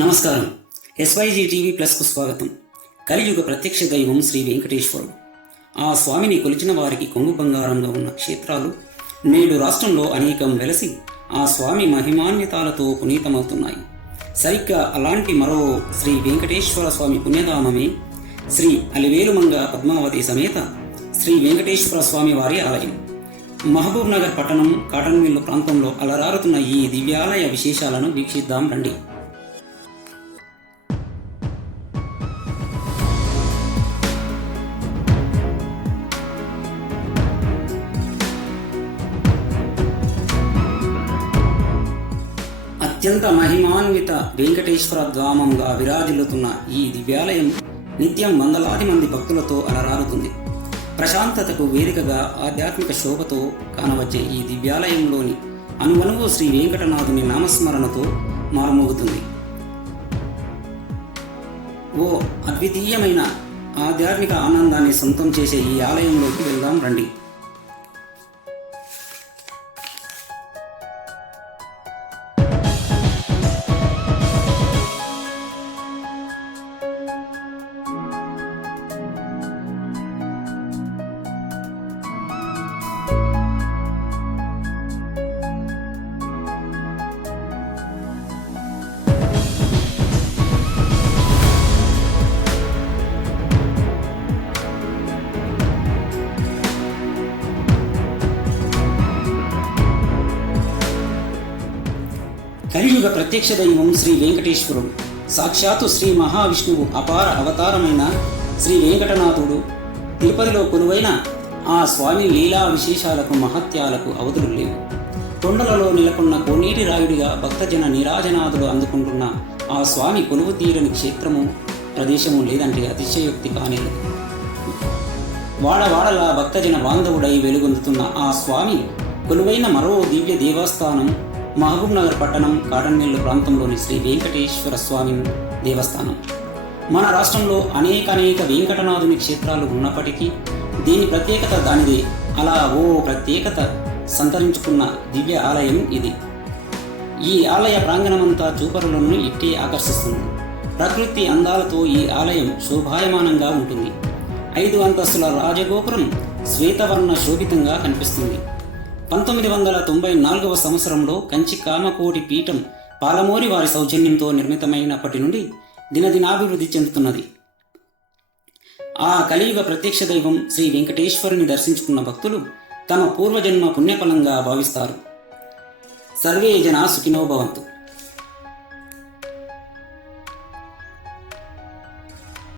నమస్కారం. ఎస్వైజీ టీవీ ప్లస్కు స్వాగతం. కలియుగ ప్రత్యక్ష దైవం శ్రీ వెంకటేశ్వరుడు. ఆ స్వామిని కొలిచిన వారికి కొంగు బంగారంగా ఉన్న క్షేత్రాలు నేడు రాష్ట్రంలో అనేకం వెలసి ఆ స్వామి మహిమాన్వితాలతో పునీతమవుతున్నాయి. సరిగ్గా అలాంటి మరో శ్రీ వెంకటేశ్వర స్వామి పుణ్యధామమే శ్రీ అలివేలుమంగ పద్మావతి సమేత శ్రీ వెంకటేశ్వర స్వామి వారి ఆలయం. మహబూబ్ నగర్ పట్టణం కాటన్ మిల్లు ప్రాంతంలో అలరారుతున్న ఈ దివ్యాలయ విశేషాలను వీక్షిద్దాం రండి. అత్యంత మహిమాన్విత వెంకటేశ్వర ధామంగా విరాజిల్లుతున్న ఈ దివ్యాలయం నిత్యం వందలాది మంది భక్తులతో అలరారుతుంది. ప్రశాంతతకు వేదికగా ఆధ్యాత్మిక శోభతో కానవచ్చే ఈ దివ్యాలయంలోని అనువనువు శ్రీ వెంకటనాథుని నామస్మరణతో మారుమోగుతుంది. ఓ అద్వితీయమైన ఆధ్యాత్మిక ఆనందాన్ని సొంతం చేసే ఈ ఆలయంలోకి వెళ్దాం రండి. కలియుగ ప్రత్యక్ష దైవం శ్రీ వెంకటేశ్వరుడు సాక్షాత్తు శ్రీ మహావిష్ణువు అపార అవతారమైన శ్రీ వెంకటనాథుడు. తిరుపతిలో కొలువైన ఆ స్వామి లీలా విశేషాలకు మహత్యాలకు అవధులు లేవు. కొండలలో నెలకొన్న కోనేటి రాయుడిగా భక్తజన నీరాజనాథులు అందుకుంటున్న ఆ స్వామి కొలువు తీరని క్షేత్రము ప్రదేశము లేదంటే అతిశయోక్తి కానేది. వాడవాడలా భక్తజన బాంధవుడై వెలుగొందుతున్న ఆ స్వామి కొలువైన మరో దివ్య దేవస్థానం మహబూబ్ నగర్ పట్టణం కాటన్ మిల్లు ప్రాంతంలోని శ్రీ వెంకటేశ్వర స్వామి దేవస్థానం. మన రాష్ట్రంలో అనేక వెంకటనాథుని క్షేత్రాలు ఉన్నప్పటికీ దీని ప్రత్యేకత దానిదే. అలా ఓ ప్రత్యేకత సంతరించుకున్న దివ్య ఆలయం ఇది. ఈ ఆలయ ప్రాంగణమంతా చూపరులను ఇట్టే ఆకర్షిస్తుంది. ప్రకృతి అందాలతో ఈ ఆలయం శోభాయమానంగా ఉంటుంది. 5 అంతస్తుల రాజగోపురం శ్వేతవర్ణ శోభితంగా కనిపిస్తుంది. 1994 సంవత్సరంలో కంచి కామకోటి పీఠం పాలమూరి వారి సౌజన్యంతో నిర్మితమైనప్పటి నుండి దినదినాభివృద్ధి చెందుతున్నది. ఆ కలియుగ ప్రత్యక్ష దైవం శ్రీ వెంకటేశ్వరుని దర్శించుకున్న భక్తులు తమ పూర్వజన్మ పుణ్యఫలంగా భావిస్తారు. సర్వే జనా సుఖినో భవంతు.